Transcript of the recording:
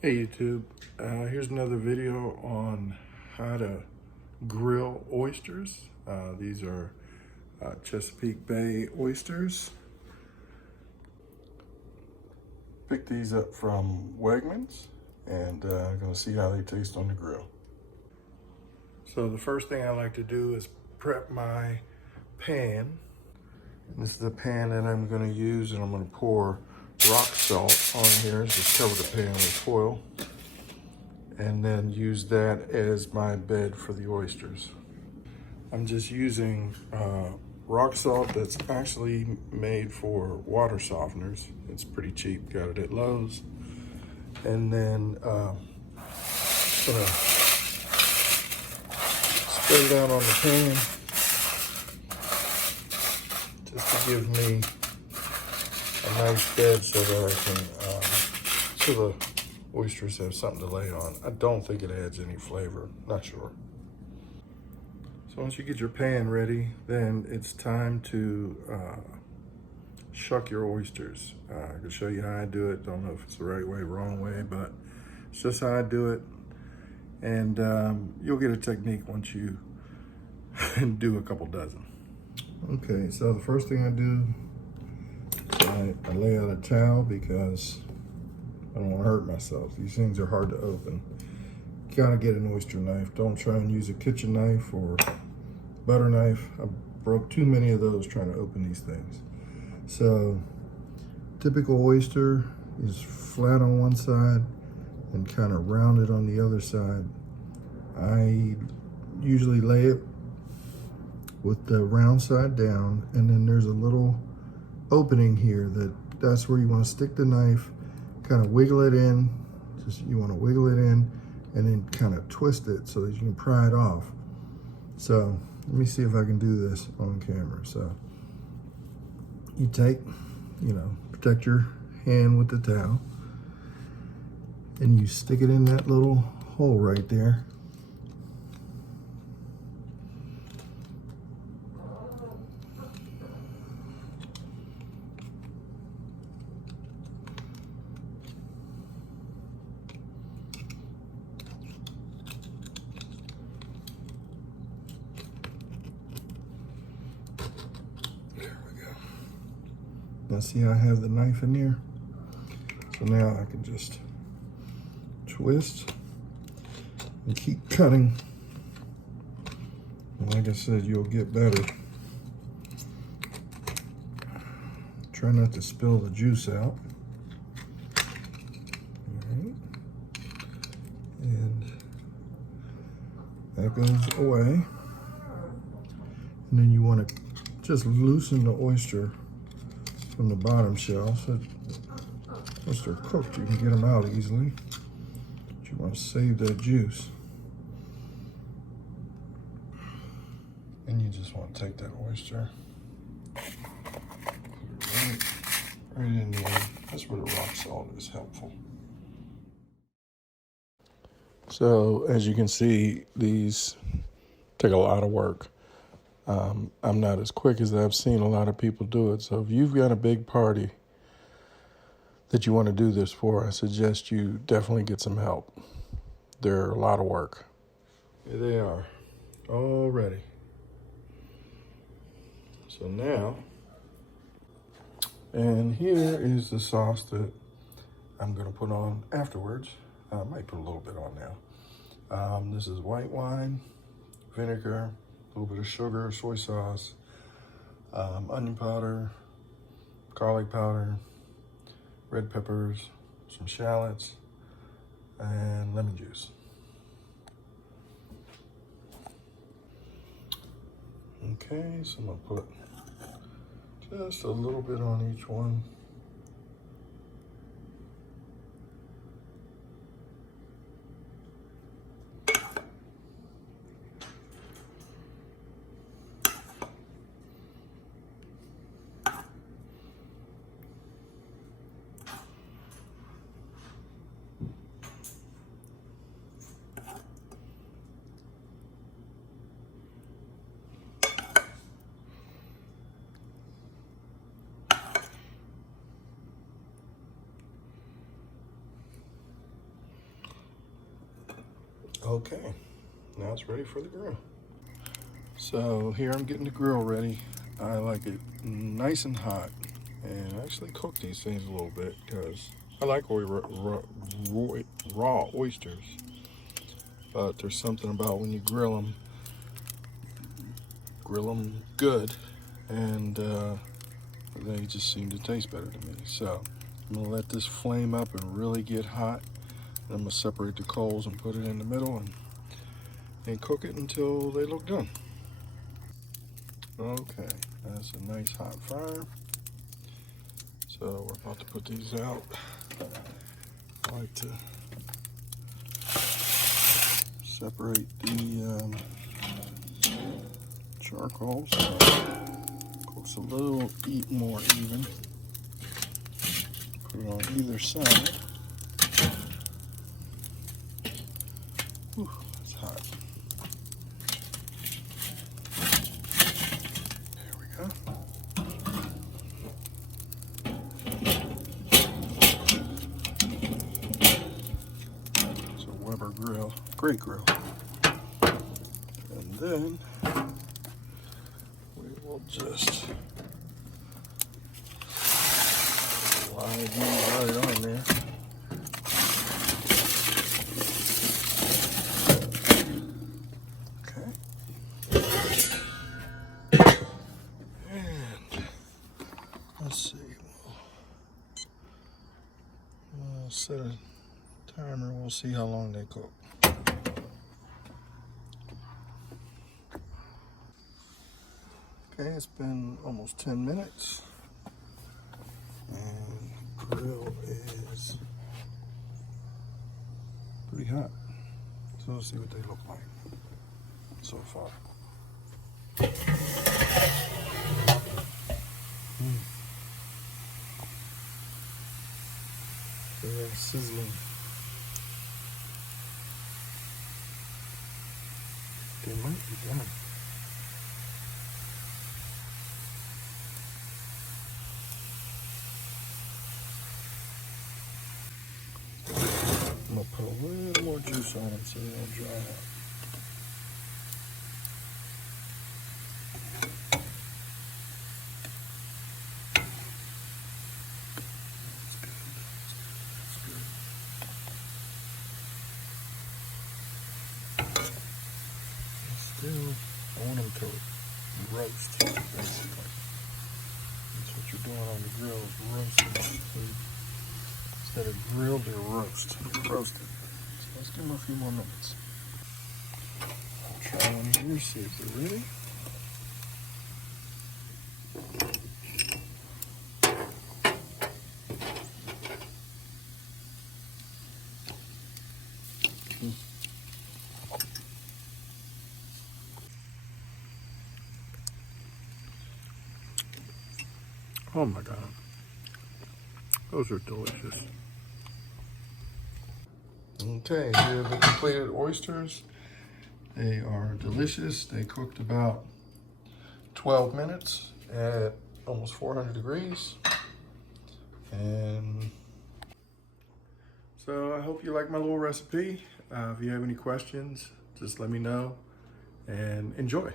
Hey YouTube, here's another video on how to grill oysters. These are Chesapeake Bay oysters. Picked these up from Wegmans and I'm gonna see how they taste on the grill. So the first thing I like to do is prep my pan. This is the pan that I'm gonna use, and I'm gonna pour rock salt on here. Just cover the pan with foil, and then use that as my bed for the oysters. I'm just using rock salt that's actually made for water softeners. It's pretty cheap, got it at Lowe's. And then just gonna spread it out on the pan just to give me a nice bed so that I can, so the oysters have something to lay on. I don't think it adds any flavor, not sure. So once you get your pan ready, then it's time to shuck your oysters. I can show you how I do it. Don't know if it's the right way, wrong way, but it's just how I do it. And you'll get a technique once you do a couple dozen. Okay, so the first thing I do is I lay out a towel because I don't want to hurt myself. These things are hard to open. You gotta get an oyster knife. Don't try and use a kitchen knife or butter knife. I broke too many of those trying to open these things. So, typical oyster is flat on one side and kind of rounded on the other side. I usually lay it with the round side down, and then there's a little opening here that's where you want to stick the knife, kind of wiggle it in. You want to wiggle it in and then kind of twist it so that you can pry it off. So let me see if I can do this on camera. So you take, protect your hand with the towel, and you stick it in that little hole right there. Now see how I have the knife in there? So now I can just twist and keep cutting. And like I said, you'll get better. Try not to spill the juice out. All right. And that goes away. And then you want to just loosen the oyster from the bottom shell. So once they're cooked, you can get them out easily. But you want to save that juice. And you just want to take that oyster, put it right in there. That's where the rock salt is helpful. So as you can see, these take a lot of work. I'm not as quick as I've seen a lot of people do it. So if you've got a big party that you want to do this for, I suggest you definitely get some help. They're a lot of work. Here they are, all ready. So now, and here is the sauce that I'm gonna put on afterwards. I might put a little bit on now. This is white wine, vinegar, a little bit of sugar, soy sauce, onion powder, garlic powder, red peppers, some shallots, and lemon juice. Okay, so I'm gonna put just a little bit on each one. Okay, now it's ready for the grill. So here I'm getting the grill ready. I like it nice and hot, and I actually cook these things a little bit because I like raw oysters, but there's something about when you grill them good, and they just seem to taste better to me. So I'm gonna let this flame up and really get hot. And I'm gonna separate the coals and put it in the middle and cook it until they look done. Okay, that's a nice hot fire. So we're about to put these out. I like to separate the charcoal so it cooks a little more even. Put it on either side. Whew, it's hot. There we go. It's a Weber grill, great grill. And then we will just slide these right on there. Okay. And let's see. We'll set a timer. We'll see how long they cook. Okay, it's been almost 10 minutes. And the grill is pretty hot. So let's see what they look like so far. They're sizzling. They might be done. I'm gonna put a little more juice on them so they don't dry out. Still, I want them to roast, basically. That's what you're doing on the grill, is roasting. Instead of grilled, they're roasted. So let's give them a few more minutes. I'll try one here, see if they're ready. Oh my God. Those are delicious. Okay, here are the completed oysters. They are delicious. They cooked about 12 minutes at almost 400 degrees. And so I hope you like my little recipe. If you have any questions, just let me know and enjoy.